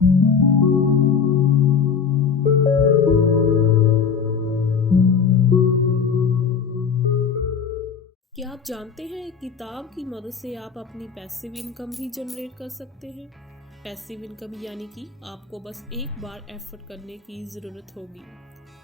क्या आप जानते हैं किताब की मदद से आप अपनी पैसिव इनकम भी जनरेट कर सकते हैं। पैसिव इनकम यानी कि आपको बस एक बार एफर्ट करने की ज़रूरत होगी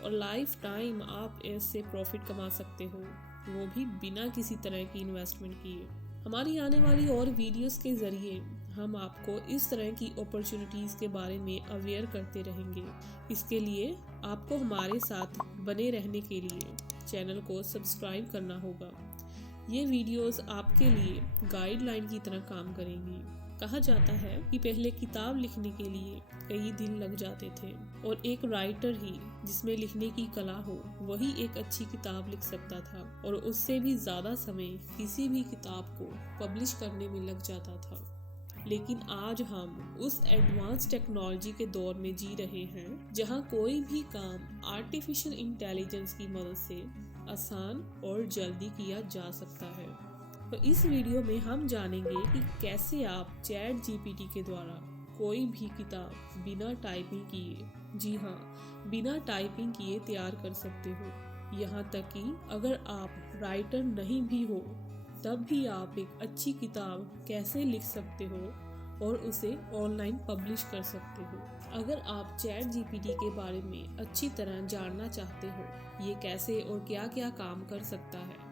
और लाइफ टाइम आप इससे प्रॉफिट कमा सकते हो, वो भी बिना किसी तरह की इन्वेस्टमेंट किए। हमारी आने वाली और वीडियोस के ज़रिए हम आपको इस तरह की अपॉर्चुनिटीज़ के बारे में अवेयर करते रहेंगे। इसके लिए आपको हमारे साथ बने रहने के लिए चैनल को सब्सक्राइब करना होगा। ये वीडियोस आपके लिए गाइडलाइन की तरह काम करेंगी। कहा जाता है कि पहले किताब लिखने के लिए कई दिन लग जाते थे और एक राइटर ही जिसमें लिखने की कला हो वही एक अच्छी किताब लिख सकता था और उससे भी ज़्यादा समय किसी भी किताब को पब्लिश करने में लग जाता था। लेकिन आज हम उस एडवांस टेक्नोलॉजी के दौर में जी रहे हैं जहां कोई भी काम आर्टिफिशियल इंटेलिजेंस की मदद से आसान और जल्दी किया जा सकता है। तो इस वीडियो में हम जानेंगे कि कैसे आप चैट जीपीटी के द्वारा कोई भी किताब बिना टाइपिंग किए, जी हाँ, बिना टाइपिंग किए तैयार कर सकते हो। यहाँ तक कि अगर आप राइटर नहीं भी हो तब भी आप एक अच्छी किताब कैसे लिख सकते हो और उसे ऑनलाइन पब्लिश कर सकते हो। अगर आप चैट जीपीटी के बारे में अच्छी तरह जानना चाहते हो, ये कैसे और क्या क्या काम कर सकता है,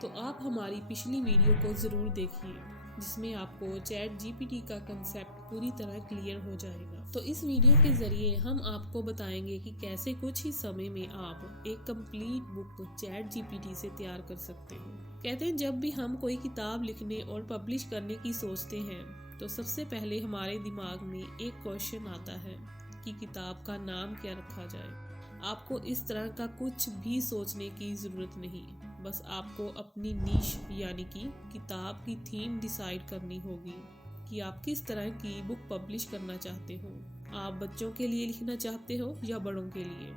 तो आप हमारी पिछली वीडियो को ज़रूर देखिए जिसमें आपको चैट जीपीटी का कंसेप्ट पूरी तरह क्लियर हो जाएगा। तो इस वीडियो के ज़रिए हम आपको बताएंगे कि कैसे कुछ ही समय में आप एक कंप्लीट बुक चैट जीपीटी से तैयार कर सकते हो। कहते हैं जब भी हम कोई किताब लिखने और पब्लिश करने की सोचते हैं तो सबसे पहले हमारे दिमाग में एक क्वेश्चन आता है कि किताब का नाम क्या रखा जाए। आपको इस तरह का कुछ भी सोचने की ज़रूरत नहीं, बस आपको अपनी नीश यानी कि किताब की थीम डिसाइड करनी होगी कि आप किस तरह की बुक पब्लिश करना चाहते हो। आप बच्चों के लिए लिखना चाहते हो या बड़ों के लिए,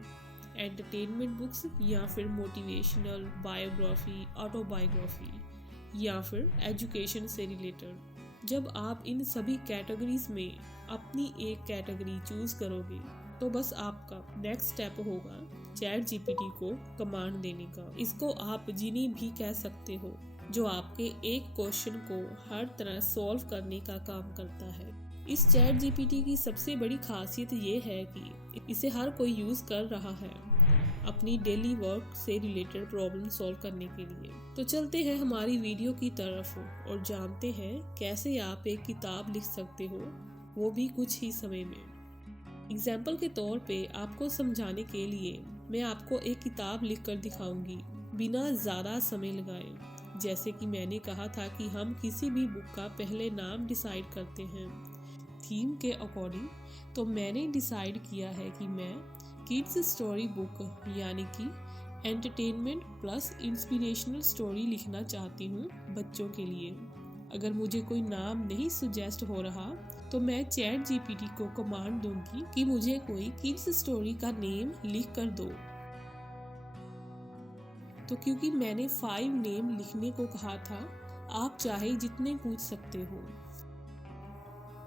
एंटरटेनमेंट बुक्स या फिर मोटिवेशनल, बायोग्राफी, ऑटोबायोग्राफी या फिर एजुकेशन से रिलेटेड। जब आप इन सभी कैटेगरीज में अपनी एक कैटेगरी चूज करोगे तो बस आपका नेक्स्ट स्टेप होगा चैट जीपीटी को कमांड देने का। इसको आप जीनी भी कह सकते हो, जो आपके एक क्वेश्चन को हर तरह सॉल्व करने का काम करता है। इस चैट जीपीटी की सबसे बड़ी खासियत ये है कि इसे हर कोई यूज कर रहा है अपनी डेली वर्क से रिलेटेड प्रॉब्लम सॉल्व करने के लिए। तो चलते हैं हमारी वीडियो की तरफ और जानते हैं कैसे आप एक किताब लिख सकते हो, वो भी कुछ ही समय में। एग्जाम्पल के तौर पे आपको समझाने के लिए मैं आपको एक किताब लिख कर दिखाऊंगी बिना ज़्यादा समय लगाए। जैसे कि मैंने कहा था कि हम किसी भी बुक का पहले नाम डिसाइड करते हैं थीम के अकॉर्डिंग, तो मैंने डिसाइड किया है कि मैं किड्स स्टोरी बुक यानी कि एंटरटेनमेंट प्लस इंस्पिरेशनल स्टोरी लिखना चाहती हूँ बच्चों के लिए। अगर मुझे कोई नाम नहीं सुजेस्ट हो रहा तो मैं चैट जीपीटी को कमांड दूंगी कि मुझे कोई किड्स स्टोरी का नेम लिख कर दो। तो क्योंकि मैंने 5 नेम लिखने को कहा था, आप चाहे जितने पूछ सकते हो।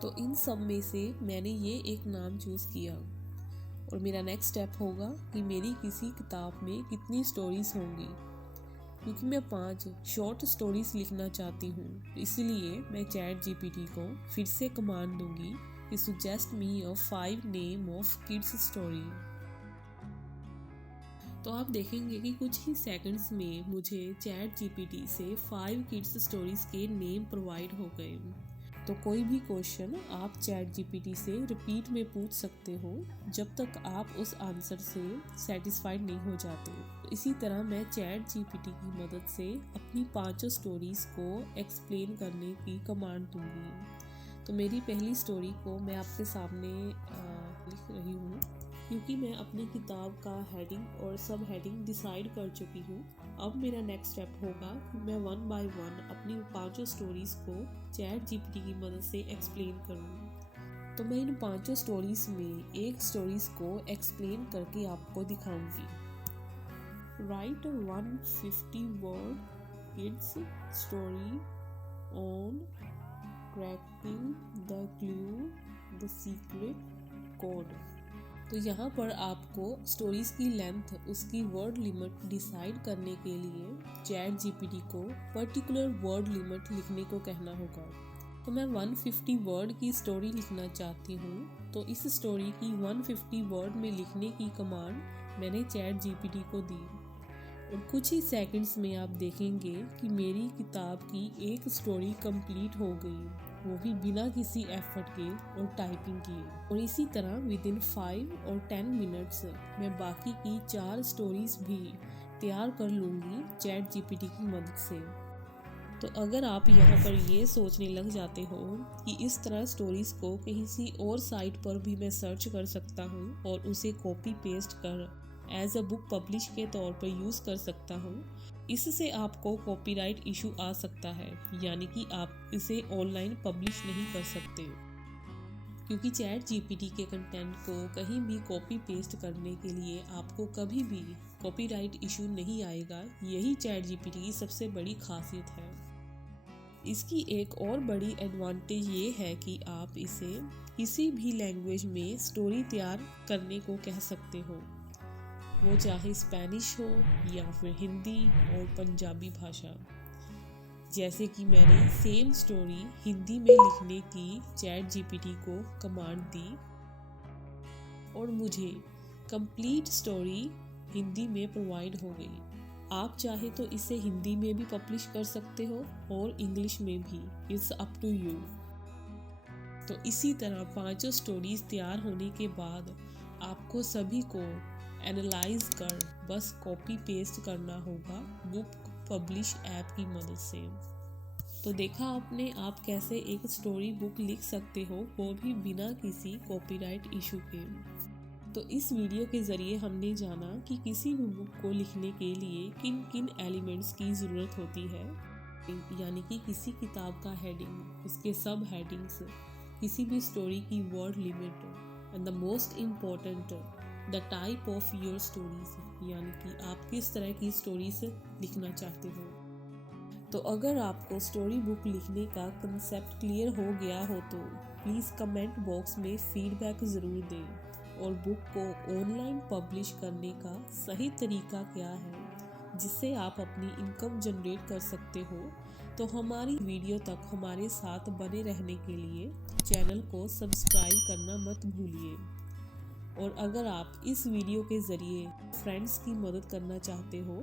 तो इन सब में से मैंने ये एक नाम चूज किया और मेरा नेक्स्ट स्टेप होगा कि मेरी किसी किताब में कितनी स्टोरीज होंगी। क्योंकि मैं 5 शॉर्ट स्टोरीज लिखना चाहती हूँ, इसलिए मैं चैट जीपीटी को फिर से कमांड दूंगी कि suggest me a 5 name of kids story. तो आप देखेंगे कि कुछ ही सेकंड्स में मुझे चैट जीपीटी से 5 किड्स स्टोरीज के नेम प्रोवाइड हो गए। तो कोई भी क्वेश्चन आप चैट जीपीटी से रिपीट में पूछ सकते हो जब तक आप उस आंसर से सेटिस्फाइड नहीं हो जाते। तो इसी तरह मैं चैट जीपीटी की मदद से अपनी 5 स्टोरीज को एक्सप्लेन करने की कमांड दूंगी। तो मेरी पहली स्टोरी को मैं आपके सामने लिख रही हूँ क्योंकि मैं अपनी किताब का हेडिंग और सब हेडिंग डिसाइड कर चुकी हूँ। अब मेरा नेक्स्ट स्टेप होगा कि मैं 1 बाय 1 अपनी 5 स्टोरीज को चैट जीपीटी की मदद से एक्सप्लेन करूँ। तो मैं इन 5 स्टोरीज में एक स्टोरीज को एक्सप्लेन करके आपको दिखाऊंगी। Right 150 word kids story on cracking the clue the secret code. तो यहाँ पर आपको स्टोरीज की लेंथ, उसकी वर्ड लिमिट डिसाइड करने के लिए चैट जीपीटी को पर्टिकुलर वर्ड लिमिट लिखने को कहना होगा। तो मैं 150 वर्ड की स्टोरी लिखना चाहती हूँ, तो इस स्टोरी की 150 वर्ड में लिखने की कमांड मैंने चैट जीपीटी को दी और कुछ ही सेकंड्स में आप देखेंगे कि मेरी किताब की एक स्टोरी कंप्लीट हो गई, वो भी बिना किसी एफर्ट के और टाइपिंग किए। और इसी तरह विदिन 5 और 10 मिनट्स मैं बाकी की 4 स्टोरीज भी तैयार कर लूँगी चैट जीपीटी की मदद से। तो अगर आप यहाँ पर ये सोचने लग जाते हो कि इस तरह स्टोरीज को किसी और साइट पर भी मैं सर्च कर सकता हूँ और उसे कॉपी पेस्ट कर एज अ बुक पब्लिश के तौर पर यूज़ कर सकता हूँ, इससे आपको कॉपीराइट इशू आ सकता है, यानी कि आप इसे ऑनलाइन पब्लिश नहीं कर सकते, क्योंकि चैट जीपीटी के कंटेंट को कहीं भी कॉपी पेस्ट करने के लिए आपको कभी भी कॉपीराइट इशू नहीं आएगा। यही चैट जीपीटी की सबसे बड़ी खासियत है। इसकी एक और बड़ी एडवांटेज ये है कि आप इसे किसी भी लैंग्वेज में स्टोरी तैयार करने को कह सकते हो, वो चाहे स्पेनिश हो या फिर हिंदी और पंजाबी भाषा। जैसे कि मैंने सेम स्टोरी हिंदी में लिखने की चैट जीपीटी को कमांड दी और मुझे कंप्लीट स्टोरी हिंदी में प्रोवाइड हो गई। आप चाहे तो इसे हिंदी में भी पब्लिश कर सकते हो और इंग्लिश में भी, इट्स अप टू यू। तो इसी तरह 5 स्टोरीज तैयार होने के बाद आपको सभी को एनालाइज कर बस कॉपी पेस्ट करना होगा बुक पब्लिश ऐप की मदद से। तो देखा आपने आप कैसे एक स्टोरी बुक लिख सकते हो, वो भी बिना किसी कॉपीराइट इशू के। तो इस वीडियो के ज़रिए हमने जाना कि किसी भी बुक को लिखने के लिए किन किन एलिमेंट्स की ज़रूरत होती है, यानी कि किसी किताब का हेडिंग, उसके सब हेडिंग्स, किसी भी स्टोरी की word limit and the most important the type of your stories, यानी कि आप किस तरह की स्टोरीज लिखना चाहते हो। तो अगर आपको स्टोरी बुक लिखने का कंसेप्ट क्लियर हो गया हो तो प्लीज़ कमेंट बॉक्स में फीडबैक ज़रूर दें, और बुक को ऑनलाइन पब्लिश करने का सही तरीका क्या है जिससे आप अपनी इनकम जनरेट कर सकते हो। तो हमारी वीडियो तक हमारे साथ बने रहने के लिए चैनल को सब्सक्राइब करना मत भूलिए। और अगर आप इस वीडियो के ज़रिए फ्रेंड्स की मदद करना चाहते हो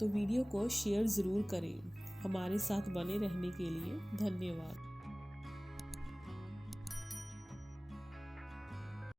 तो वीडियो को शेयर ज़रूर करें। हमारे साथ बने रहने के लिए धन्यवाद।